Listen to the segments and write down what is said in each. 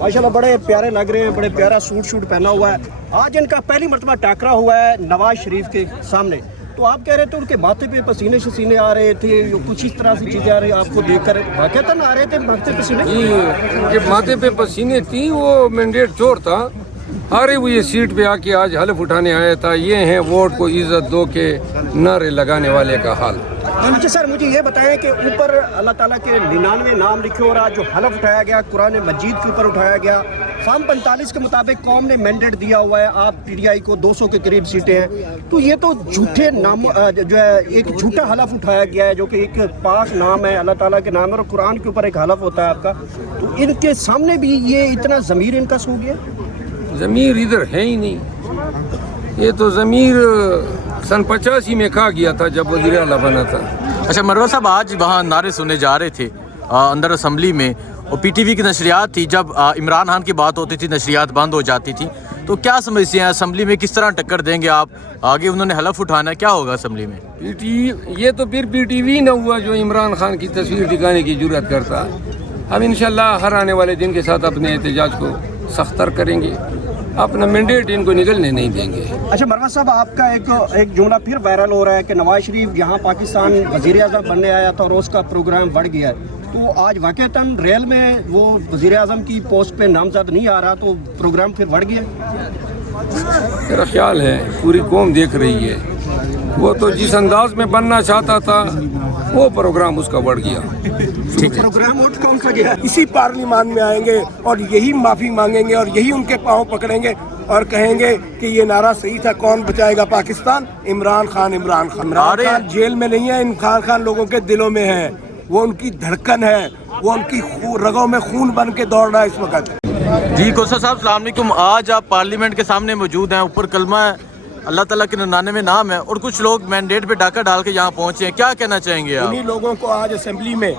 माशाल्लाह बड़े प्यारे लग रहे हैं, बड़े प्यारा सूट पहना हुआ है। आज इनका पहली मरतबा टाकरा हुआ है नवाज शरीफ के सामने। तो आप कह रहे थे उनके माथे पे पसीने शसीने आ रहे थे, कुछ इस तरह से चीज़ें आ रही आपको देखकर वाक़तन आ रहे थे माथे पसीने? ये माथे पे पसीने थी, वो मैंडेट चोर था, हारे हुए सीट पे आके आज हलफ उठाने आया था। ये हैं वोट को इज्जत दो के नारे लगाने वाले का हाल। अच्छा सर, मुझे ये बताएं कि ऊपर अल्लाह ताला के 99 नाम लिखे और आज जो हलफ उठाया गया कुरान मजीद के ऊपर उठाया गया, फॉर्म 45 के मुताबिक कौम ने मैंडेट दिया हुआ है, आप पीटीआई को 200 के करीब सीटें हैं। तो ये तो झूठे नाम जो है एक झूठा हलफ उठाया गया है, जो कि एक पाक नाम है, अल्लाह ताला के नाम है और कुरान के ऊपर एक हलफ होता है आपका। तो इनके सामने भी ये इतना ज़मीर इनका सो गया? ज़मीर इधर है ही नहीं। ये तो ज़मीर सन 85 में खा गया था जब वज़ीर आला बना था। अच्छा मरवा साहब, आज वहाँ नारे सुने जा रहे थे अंदर असम्बली में, और पीटीवी की नशरियात थी, जब इमरान खान की बात होती थी नशरियात बंद हो जाती थी। तो क्या समस्या है असम्बली में, किस तरह टक्कर देंगे आप? आगे उन्होंने हलफ उठाना, क्या होगा असम्बली में? ये तो फिर पीटीवी न हुआ जो इमरान खान की तस्वीर दिखाने की जुर्रत करता। हम इंशाल्लाह हर आने वाले दिन के साथ अपने एहतजाज को सख्तर करेंगे, अपना मैंडेट इनको निकलने नहीं देंगे। अच्छा मरवा साहब, आपका एक जुमला फिर वायरल हो रहा है कि नवाज शरीफ यहाँ पाकिस्तान वज़ीर आज़म बनने आया था और उसका प्रोग्राम बढ़ गया। तो आज वाक़तन रेल में वो वज़ीर आज़म की पोस्ट पे नामजद नहीं आ रहा, तो प्रोग्राम फिर बढ़ गया? मेरा ख्याल है पूरी कौम देख रही है, वो तो जिस अंदाज में बनना चाहता था वो प्रोग्राम उसका बढ़ गया। ठीक है, प्रोग्राम उठ कौन सा गया? इसी पार्लियामान में आएंगे और यही माफ़ी मांगेंगे और यही उनके पाँव पकड़ेंगे और कहेंगे कि ये नारा सही था, कौन बचाएगा पाकिस्तान? इमरान खान। इमरान खान जेल में नहीं है, इमरान खान लोगों के दिलों में है, वो उनकी धड़कन है, वो उनकी रगों में खून बन के दौड़ रहा है इस वक्त। जी कोसा साहब, अस्सलाम वालेकुम। आज आप पार्लियामेंट के सामने मौजूद हैं, ऊपर कलमा है, अल्लाह ताला के 99 नाम है, और कुछ लोग मैंडेट पे डाका डाल के यहाँ पहुँचे हैं, क्या कहना चाहेंगे आप? उन्हीं लोगों को आज असेंबली में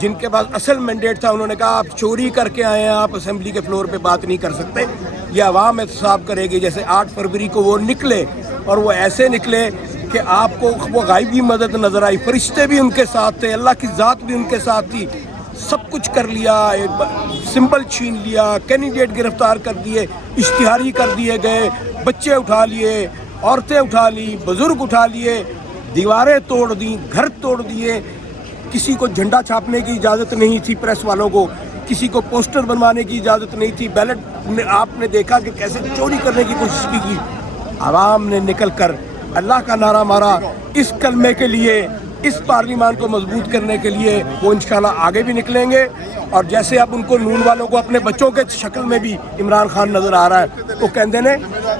जिनके पास असल मैंडेट था, उन्होंने कहा आप चोरी करके आए हैं, आप असेंबली के फ्लोर पे बात नहीं कर सकते, ये अवाम एहतसाब करेगी। जैसे 8 फरवरी को वो निकले और वो ऐसे निकले कि आपको वो गायबी मदद नजर आई, फरिश्ते भी उनके साथ थे, अल्लाह की ज़ात भी उनके साथ थी, सब कुछ कर लिया, सिंबल छीन लिया, कैंडिडेट गिरफ्तार कर दिए, इश्तिहारी कर दिए गए, बच्चे उठा लिए, औरतें उठा ली, बुजुर्ग उठा लिए, दीवारें तोड़ दी, घर तोड़ दिए, किसी को झंडा छापने की इजाज़त नहीं थी, प्रेस वालों को किसी को पोस्टर बनवाने की इजाज़त नहीं थी, बैलेट आपने देखा कि कैसे चोरी करने की कोशिश की। आवाम ने निकल कर अल्लाह का नारा मारा, इस कलमे के लिए, इस पार्लियामान को मजबूत करने के लिए वो इंशाल्लाह आगे भी निकलेंगे। और जैसे अब उनको नून वालों को अपने बच्चों के शक्ल में भी इमरान खान नज़र आ रहा है, तो कहते ने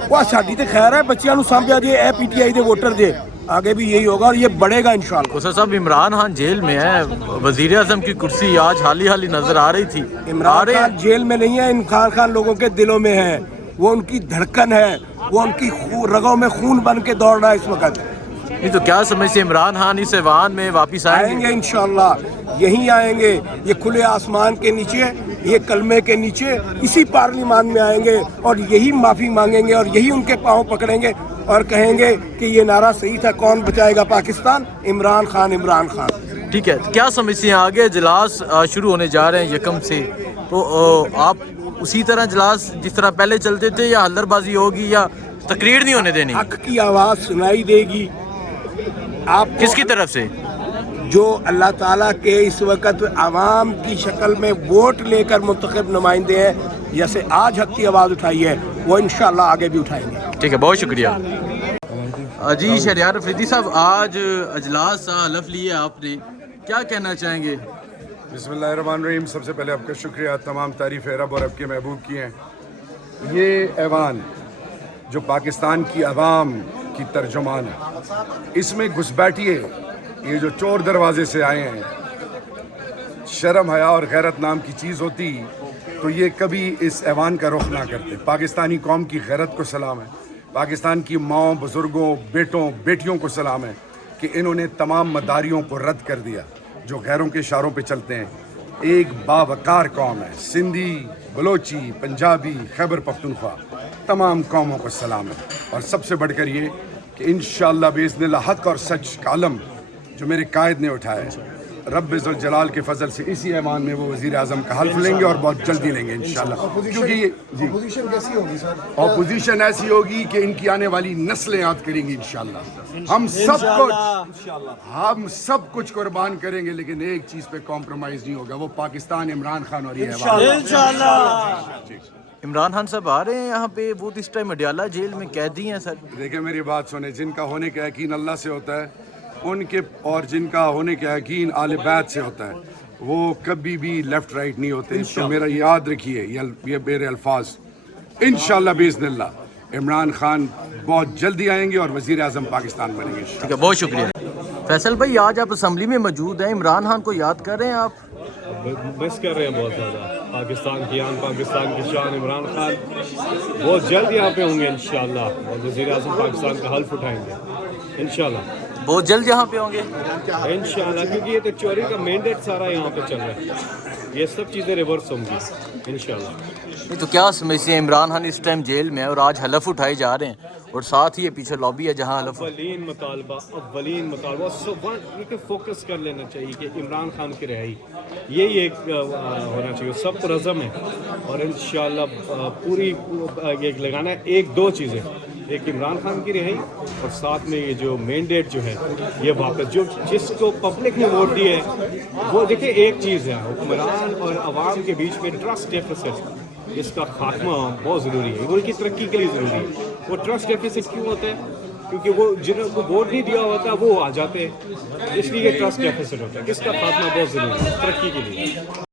वो साड़ी तो खैर है, बच्चियों को सामभ्या जे, ए पीटीआई के वोटर जे, आगे भी यही होगा और ये बढ़ेगा इंशाल्लाह। कोसा साहब, इमरान खान जेल में है, वज़ीर आज़म की कुर्सी आज हाली नजर आ रही थी। इमरान खान जेल में नहीं है, इमरान खान लोगों के दिलों में है, वो उनकी धड़कन है, वो उनकी रगों में खून बन के दौड़ रहा है इस वक्त। नहीं तो क्या समझते इमरान खान इस ऐवान में वापिस आएंगे? इंशाल्लाह यहीं आएंगे, ये खुले आसमान के नीचे, ये कलमे के नीचे, इसी पार्लियामान में आएंगे और यही माफ़ी मांगेंगे और यही उनके पाँव पकड़ेंगे और कहेंगे कि ये नारा सही था, कौन बचाएगा पाकिस्तान? इमरान खान। इमरान खान। ठीक है, क्या समझते हैं आगे इजलास शुरू होने जा रहे हैं यकम से, तो आप उसी तरह इजलास जिस तरह पहले चलते थे, या हल्दरबाजी होगी, या तकरीर नहीं होने देनी? हक की आवाज़ सुनाई देगी आप किसकी तरफ से? जो अल्लाह ताला के इस वक्त आवाम की शक्ल में वोट लेकर मुंतखब नुमाइंदे हैं, जैसे आज हक की आवाज़ उठाई है, वो इंशाल्लाह आगे भी उठाएंगे। ठीक है, बहुत शुक्रिया। जी शहरियार अफरीदी साहब, आज अजलास हलफ लिए आपने, क्या कहना चाहेंगे? बिस्मिल्लाहिर्रहमानिर्रहीम। सबसे पहले आपका शुक्रिया, तमाम तारीफ़ रब और आपके महबूब की हैं। ये ऐवान जो पाकिस्तान की आवाम की तर्जुमान है, इसमें घुसपैठिए ये जो चोर दरवाजे से आए हैं, शर्म हया और गैरत नाम की चीज़ होती तो ये कभी इस ऐवान का रुख ना करते। पाकिस्तानी कौम की गैरत को सलाम है, पाकिस्तान की माओं, बुज़ुर्गों, बेटों, बेटियों को सलाम है कि इन्होंने तमाम मदारियों को रद्द कर दिया जो गैरों के इशारों पे चलते हैं। एक बावकार कौम है, सिंधी, बलोची, पंजाबी, खैबर पख्तूनख्वा, तमाम कौमों को सलाम है। और सबसे बढ़कर ये कि इंशाअल्लाह बिइज़्निल्लाह हक़ और सच का अलम जो मेरे कायद ने उठाया है, रब इज़्ज़ुल जलाल के फजल से इसी ऐवान में वो वज़ीर आज़म का हल्फ लेंगे और बहुत जल्दी लेंगे इंशाल्लाह। क्योंकि ये अपोजिशन कैसी होगी सर? ऑपोजिशन ऐसी होगी कि इनकी आने वाली नस्लें याद करेंगी इंशाल्लाह। हम सब कुछ कुर्बान करेंगे, लेकिन एक चीज़ पे कॉम्प्रोमाइज़ नहीं होगा, वो पाकिस्तान, इमरान खान और ये ऐवान। इमरान खान साहब आ रहे हैं यहाँ पे, वो इस टाइम अडियाला जेल में कैदी हैं सर। देखिए मेरी बात सुने, जिनका होने का यकीन अल्लाह से होता है उनके, और जिनका होने का यकीन आले बैत से होता है, वो कभी भी लेफ्ट राइट नहीं होते। तो मेरा याद रखिए ये मेरे अल्फाज, इंशाल्लाह बिइज़्निल्लाह इमरान खान बहुत जल्दी आएंगे और वज़ीर आज़म पाकिस्तान बनेंगे। ठीक है, बहुत शुक्रिया। फैसल भाई, आज आप असम्बली में मौजूद हैं, इमरान खान को याद कर रहे हैं आप? मिस कर रहे हैं बहुत ज़्यादा। पाकिस्तान की आन, पाकिस्तान की शान इमरान खान बहुत जल्द यहाँ पे होंगे इंशाल्लाह, और वज़ीर आज़म पाकिस्तान का हल्फ उठाएंगे इंशाल्लाह, बहुत जल्द यहाँ पे होंगे इंशाल्लाह। क्योंकि ये तो चोरी का मैंडेट सारा यहाँ पे चल रहा है, ये सब चीज़ें रिवर्स होंगी इंशाल्लाह। नहीं तो क्या समझते हैं, इमरान खान इस टाइम जेल में है और आज हलफ उठाए जा रहे हैं, और साथ ही ये पीछे लॉबी है जहाँ हलफ। अव्वलीन मुतालबा सब फोकस कर लेना चाहिए कि इमरान खान की रिहाई, यही एक होना चाहिए, सब पर अज़म है। और इंशाल्लाह पूरी ये लगाना है एक दो चीज़ें, एक इमरान खान की रिहाई और साथ में ये जो मैंडेट जो है ये वापस, जो जिसको पब्लिक ने वोट दिया है वो देखिए एक चीज़ है, हुक्मरान और आवाम के बीच में ट्रस्ट डेफिसिट, इसका खात्मा बहुत ज़रूरी है, मुल्क की तरक्की के लिए ज़रूरी है। वो ट्रस्ट डेफिसिट क्यों होता है? क्योंकि वो जिनको वोट नहीं दिया होता वो आ जाते हैं, इसलिए ट्रस्ट डेफिसिट होता है, इसका खात्मा बहुत ज़रूरी है तरक्की के लिए।